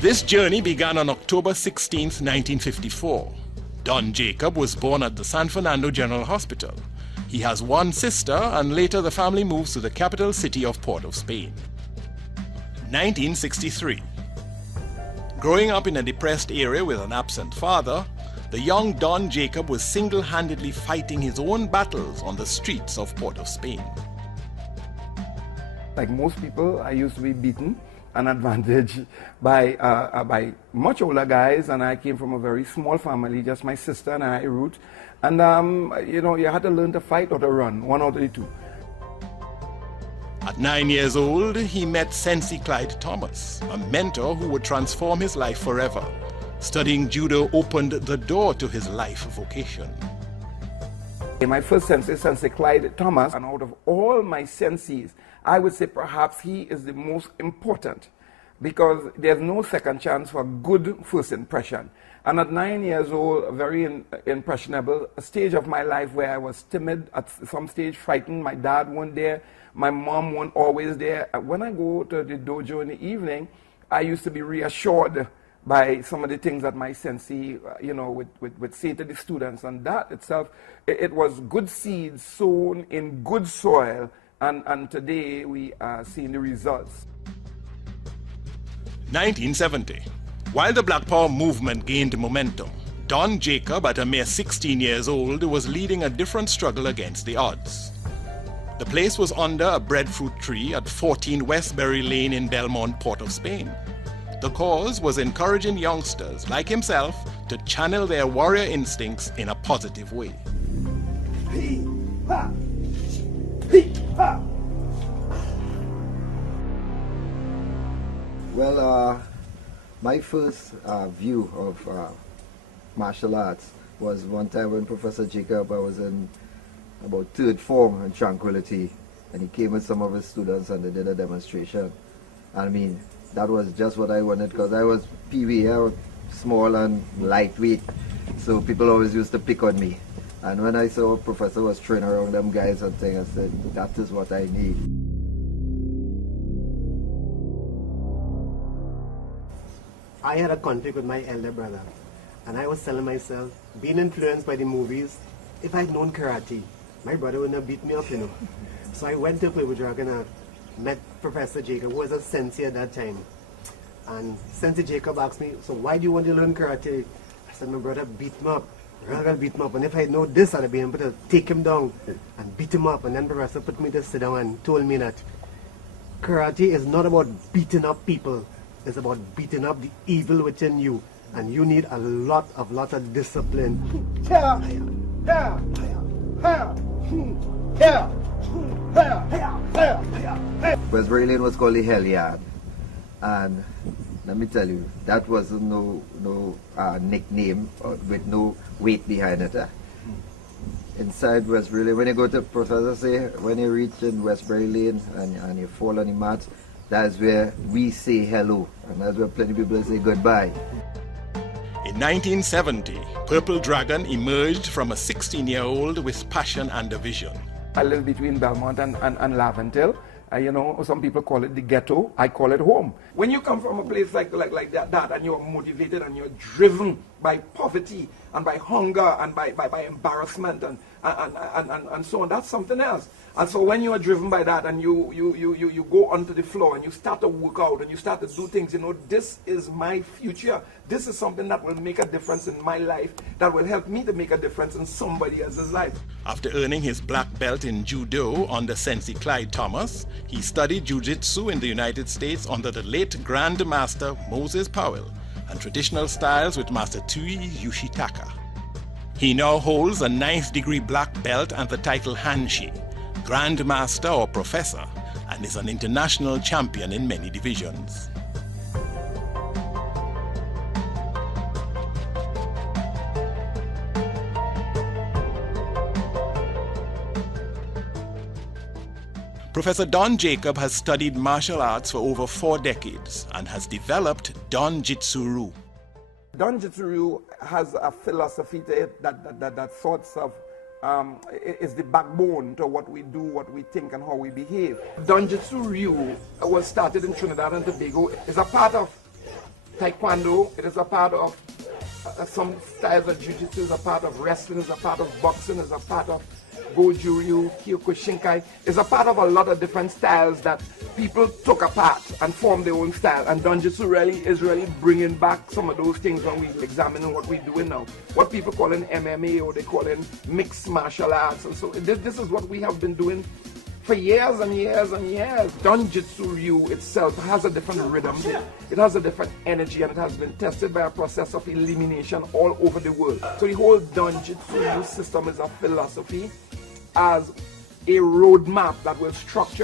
This journey began on October 16, 1954. Don Jacob was born at the San Fernando General Hospital. He has one sister, and later the family moves to the capital city of Port of Spain. 1963. Growing up in a depressed area with an absent father, the young Don Jacob was single-handedly fighting his own battles on the streets of Port of Spain. Like most people, I used to be beaten an advantage by much older guys, and I came from a very small family, just my sister and I, Ruth. And you know, you had to learn to fight or to run, one or the two. At 9 years old, he met Sensei Clyde Thomas, a mentor who would transform his life forever. Studying judo opened the door to his life vocation. My first sensei, Sensei Clyde Thomas, and out of all my senseis, I would say perhaps he is the most important, because there's no second chance for good first impression. And at 9 years old, a very impressionable stage of my life where I was timid, at some stage frightened, my dad wasn't there, my mom wasn't always there. When I go to the dojo in the evening, I used to be reassured by some of the things that my sensei, you know, would say to the students. And that itself, it was good seeds sown in good soil. And today we are seeing the results. 1970. While the Black Power movement gained momentum, Don Jacob, at a mere 16 years old, was leading a different struggle against the odds. The place was under a breadfruit tree at 14 Westbury Lane in Belmont, Port of Spain. The cause was encouraging youngsters like himself to channel their warrior instincts in a positive way. Well, my first view of martial arts was one time when Professor Jacob, I was in about third form in Tranquility, and he came with some of his students and they did a demonstration. I mean, that was just what I wanted, because I was PV, I was small and lightweight, so people always used to pick on me. And when I saw a professor was training around them guys and things, I said, that is what I need. I had a conflict with my elder brother, and I was telling myself, being influenced by the movies, if I'd known karate, my brother wouldn't have beat me up, you know. So I went to play with Dragon and met Professor Jacob, who was a sensei at that time. And Sensei Jacob asked me, so why do you want to learn karate? I said, my brother beat me up. Rather beat him up, and if I know this, I'd be able to take him down and beat him up. And then Professor put me to sit down and told me that karate is not about beating up people, it's about beating up the evil within you, and you need a lot of discipline. Westbury Lane was called the Hell Yard, and let me tell you, that was no nickname with no weight behind it. Inside Westbury Lane, when you go to Professor say, when you reach in Westbury Lane and you fall on the mats, that's where we say hello, and that's where plenty of people say goodbye. In 1970, Purple Dragon emerged from a 16-year-old with passion and a vision. I live between Belmont and Laventille. You know, some people call it the ghetto. I call it home. When you come from a place like that and you're motivated and you're driven by poverty and by hunger and by embarrassment and so on, that's something else. And so when you are driven by that and you go onto the floor and you start to work out and you start to do things, you know, this is my future. This is something that will make a difference in my life, that will help me to make a difference in somebody else's life. After earning his black belt in judo under Sensei Clyde Thomas, he studied jiu-jitsu in the United States under the late Grand Master Moses Powell and traditional styles with Master Tui Yoshitaka. He now holds a 9th degree black belt and the title Hanshi, Grand Master or Professor, and is an international champion in many divisions. Professor Don Jacob has studied martial arts for over 4 decades and has developed Don-Jitsu. Don-Jitsu has a philosophy to it that sorts of is the backbone to what we do, what we think, and how we behave. Don-Jitsu Ryu was started in Trinidad and Tobago. It's a part of Taekwondo. It is a part of some styles of Jiu-Jitsu. It's a part of wrestling. It's a part of boxing. It's a part of Goju-Ryu, Kyokushinkai. It's a part of a lot of different styles that people took apart and formed their own style. And Don-Jitsu is really bringing back some of those things when we examine what we're doing now. What people call in MMA, or they call in mixed martial arts. And so this is what we have been doing for years and years and years. Don-Jitsu Ryu itself has a different rhythm. It has a different energy, and it has been tested by a process of elimination all over the world. So the whole Don-Jitsu Ryu system is a philosophy as a roadmap that will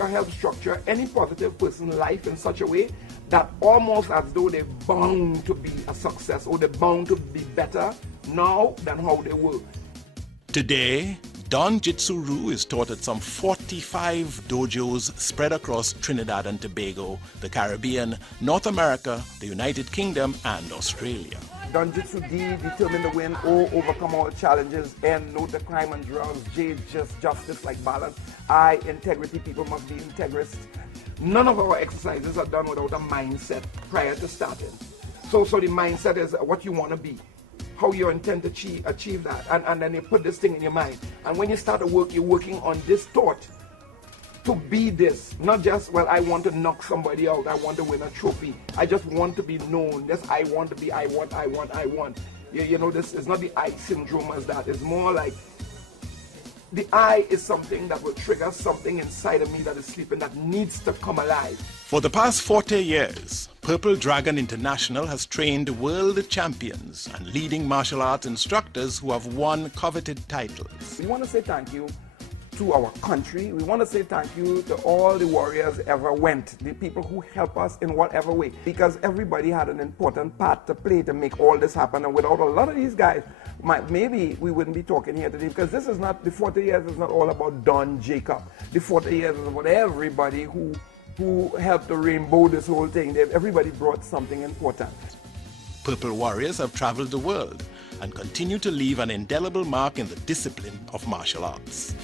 help structure any positive person's life in such a way that almost as though they're bound to be a success, or they're bound to be better now than how they were. Today, Don-Jitsu is taught at some 45 dojos spread across Trinidad and Tobago, the Caribbean, North America, the United Kingdom, and Australia. Don-Jitsu D, determine to win, O, overcome all challenges, N, note the crime and drugs, J, justice like balance, I, integrity, people must be integrist. None of our exercises are done without a mindset prior to starting. So the mindset is what you want to be, how you intend to achieve that, and then you put this thing in your mind. And when you start to work, you're working on this thought to be this, not just, well, I want to knock somebody out, I want to win a trophy, I just want to be known, this I want to be, I want. You know, this is not the I syndrome as that. It's more like the I is something that will trigger something inside of me that is sleeping that needs to come alive. For the past 40 years, Purple Dragon International has trained world champions and leading martial arts instructors who have won coveted titles. We want to say thank you to our country. We want to say thank you to all the warriors ever went, the people who help us in whatever way, because everybody had an important part to play to make all this happen. And without a lot of these guys, maybe we wouldn't be talking here today, because this is not, the 40 years is not all about Don Jacob. The 40 years is about everybody who helped to rainbow this whole thing. Everybody brought something important. Purple Warriors have traveled the world and continue to leave an indelible mark in the discipline of martial arts.